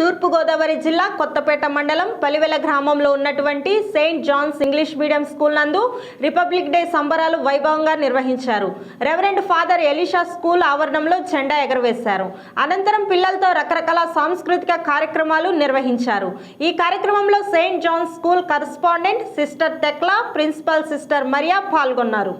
తూర్పుగోదావరి జిల్లా కొత్తపేట మండలం పలివెల గ్రామంలో ఉన్నటువంటి Saint John's English medium school నందు రిపబ్లిక్ డే సంబరాలు వైభవంగా నిర్వహించారు. రెవరెండ్ ఫాదర్ ఎలిషా స్కూల్ ఆవరణంలో జెండా ఎగరవేశారు. అనంతరం పిల్లలతో రకరకాల సాంస్కృతిక కార్యక్రమాలు నిర్వహించారు. ఈ కార్యక్రమంలో Saint John's school correspondent sister Thekla principal sister Maria పాల్గొన్నారు.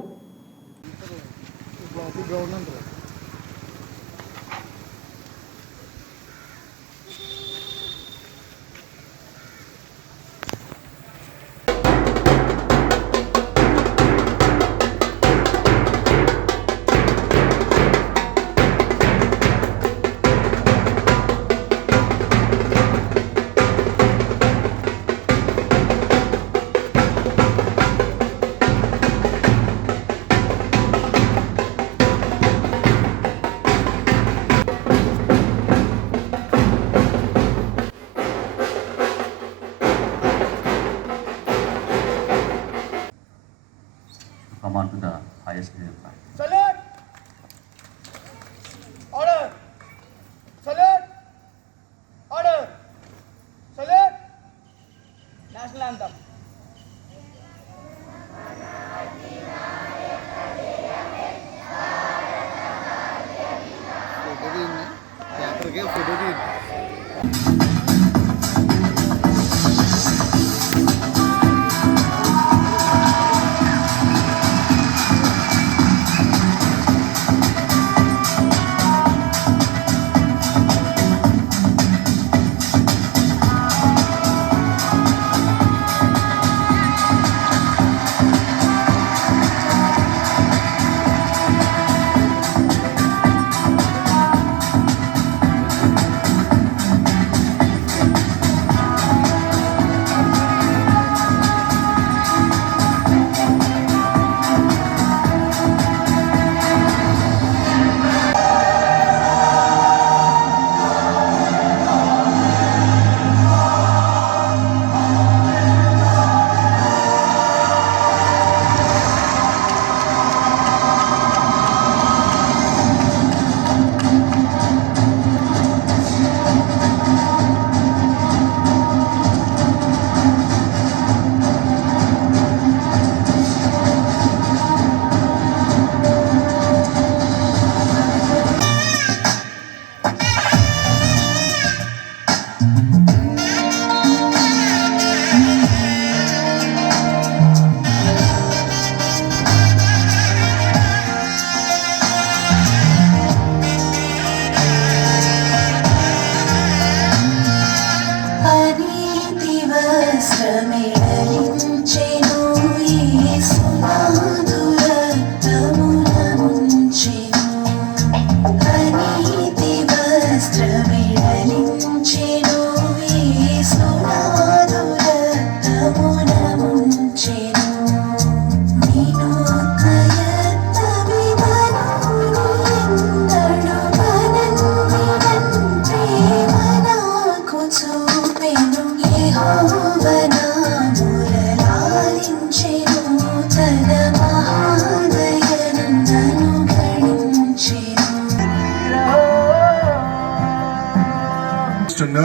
on to the highest career. Salute! Order! Salute! Order! Salute! National anthem. Thank you.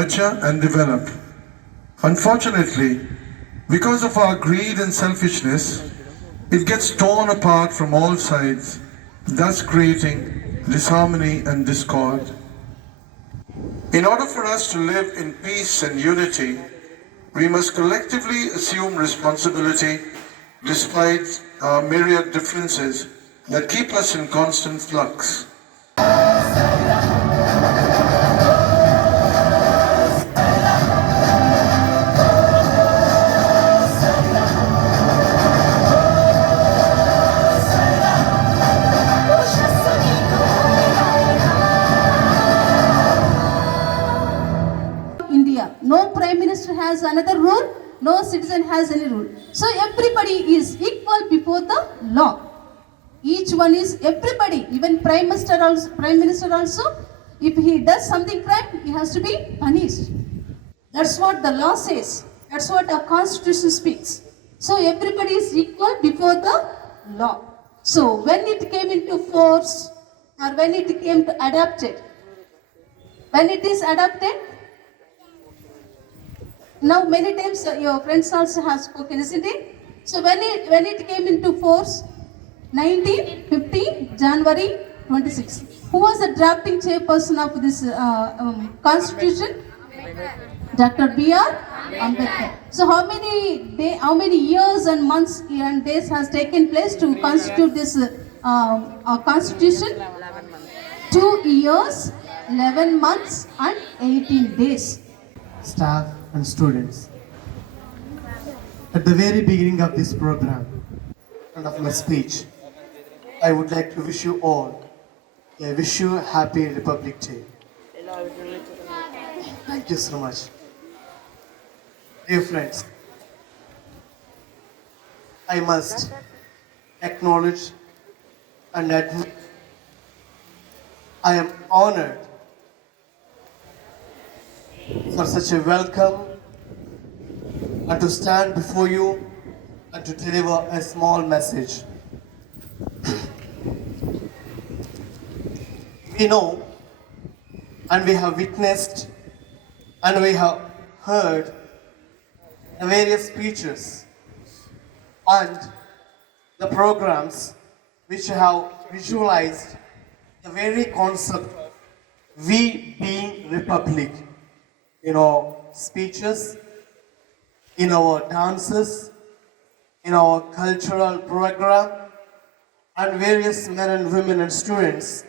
Nurture and develop. Unfortunately, because of our greed and selfishness, it gets torn apart from all sides, thus creating disharmony and discord. In order for us to live in peace and unity, we must collectively assume responsibility despite our myriad differences that keep us in constant flux. Another rule, no citizen has any rule. So everybody is equal before the law. Each one is everybody, even prime minister also, prime minister also, if he does something crime, he has to be punished. That's what the law says. That's what our constitution speaks. So everybody is equal before the law. So when it came into force or when it came to adopted, when it is adopted, Now many times uh, your friends also have spoken, isn't it? So when it, when it came into force, 1950 January 26. Who was the drafting chairperson of this uh, um, constitution? Dr. B.R. Ambedkar. So how many day, how many years and months and days has taken place to constitute this uh, uh, constitution? Two years, 11 months and 18 days. Staff and students. At the very beginning of this program and of my speech, I would like to wish you all a wish you a happy Republic Day. Thank you so much. Dear friends, I must acknowledge and admit I am honored for such a welcome and to stand before you and to deliver a small message. we know and we have witnessed and we have heard the various speeches and the programs which have visualized the very concept of we being republic in our speeches, in our dances, in our cultural program, and various men and women and students